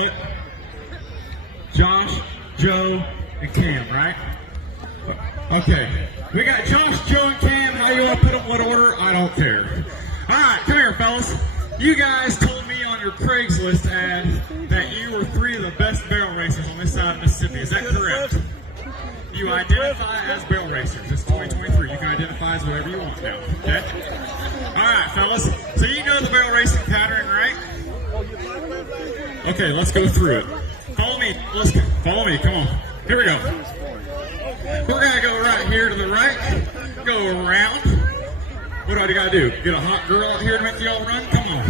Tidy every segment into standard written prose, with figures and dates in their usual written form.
what? Josh, Joe, and Cam, right? Okay. We got Josh, Joe, and Cam. How you want to put them what order? I don't care. All right, come here, fellas. You guys told me on your Craigslist ad that you were 3 of the best barrel racers on this side of Mississippi. Is that correct? You identify as barrel racers. It's 2023. You can identify as whatever you want now. Okay? All right, fellas. So you know the barrel racing pattern, right? Okay, let's go through it. Follow me. Let's go. Follow me. Come on. Here we go. We're gonna go right here to the right. Go around. What do I gotta do? Get a hot girl out here to make y'all run? Come on.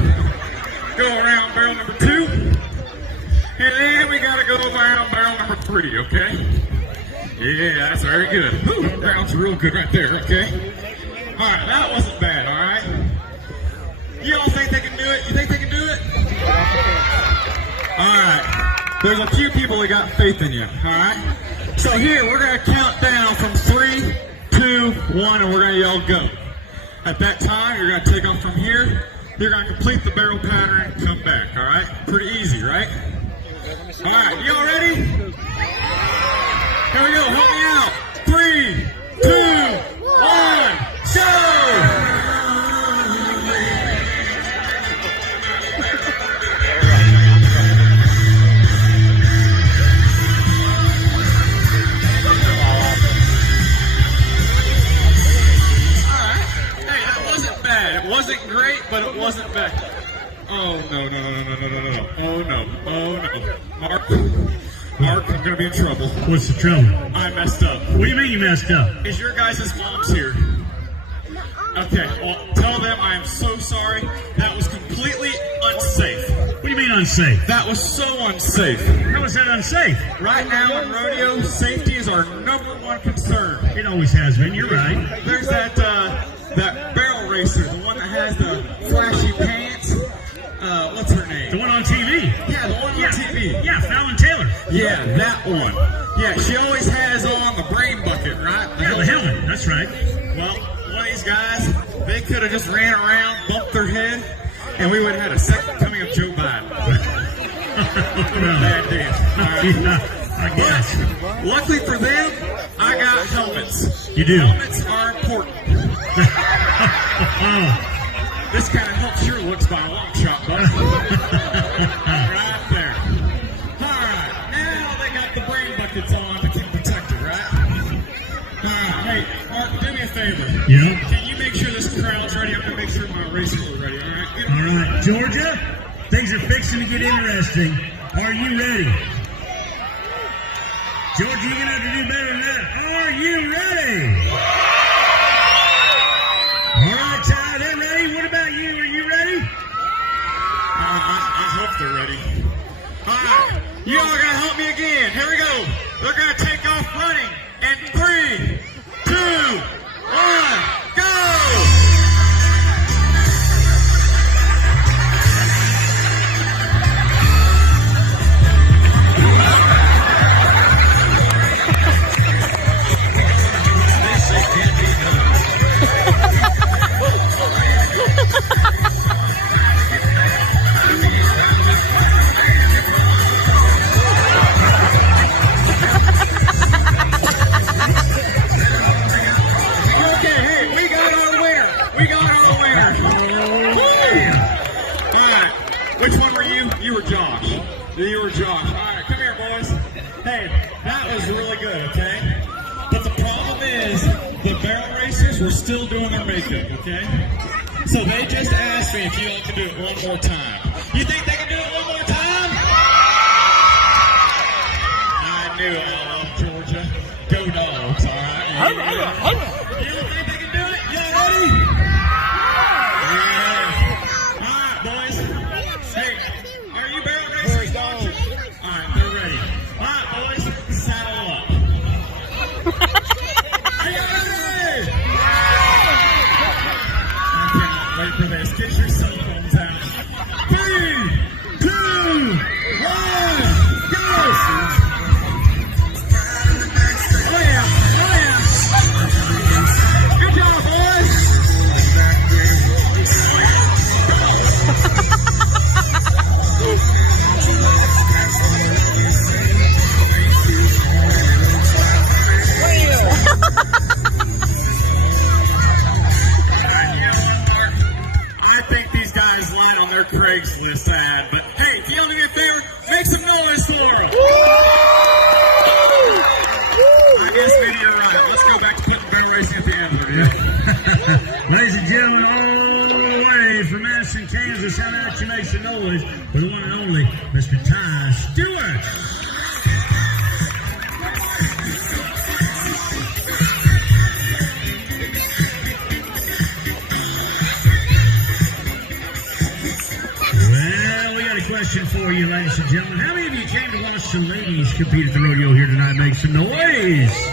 Go around barrel number 2. And then we gotta go around barrel number 3, okay? Yeah, that's very good. Whew, that sounds real good right there, okay? Alright, that wasn't bad, alright? You all think they can do it? You think they can do it? Alright, there's a few people that got faith in you, alright? So here, we're gonna count down from 3, 2, 1, and we're gonna yell go. At that time, you're going to take off from here. You're going to complete the barrel pattern and come back, all right? Pretty easy, right? All right, y'all ready? Here we go. Help me out. 3, 2, 1, go! It wasn't great, but it wasn't bad. Oh, no. Oh, no. Mark, I'm going to be in trouble. What's the trouble? I messed up. What do you mean you messed up? Is your guys' moms here? Okay, well, tell them I am so sorry. That was completely unsafe. What do you mean unsafe? That was so unsafe. How is that unsafe? Right now in rodeo, safety is our #1 concern. It always has been. You're right. There's that barrel racer, the one that has the flashy pants. What's her name? The one on TV. Yeah, the one on TV. Yeah, Fallon Taylor. Yeah, that one. Yeah, she always has on the brain bucket, right? Yeah, the helmet. That's right. Well, one of these guys, they could have just ran around, bumped their head, and we would have had a second coming of Joe Biden. Bad dance. I guess. But, luckily for them, I got helmets. You do? Helmets are important. This kind of helps your looks by a long shot, bud. Right there. All right, now they got the brain buckets on to keep protected, right? All right, hey, Mark, do me a favor. Yeah? Can you make sure this crowd's ready? I'm going to make sure my racers are ready, all right? All right, Georgia, things are fixing to get interesting. Are you ready? Georgia, you're going to have to do better than that. Are you ready? All right, Ty, they're ready. What about you? Are you ready? I hope they're ready. All right, you all got to help me again. Here we go. They're going to take off running. And 3, 2, 1, go! Which one were you? You were Josh. You were Josh. All right, come here, boys. Hey, that was really good, okay? But the problem is, the barrel racers were still doing their makeup, okay? So they just asked me if you all could do it one more time. You think they can do it one more time? I knew I love Georgia. Go Dogs, all right? You don't think they can do it? Y'all ready? Hey, are you barrel racers watching? All right, they're ready. All right, boys, saddle up. Are you ready? I cannot wait for this. Get your cell phones out. 3, another Craigslist ad. But hey, if you don't do me a favor, make some noise for them. I guess maybe you're right. Let's go back to putting barrel racing at the end of it. Ladies and gentlemen, all the way from Madison, Kansas, how about you make some noise for the one and only Mr. Ty Stewart. Well, we got a question for you, ladies and gentlemen. How many of you came to watch the ladies compete at the rodeo here tonight? Make some noise.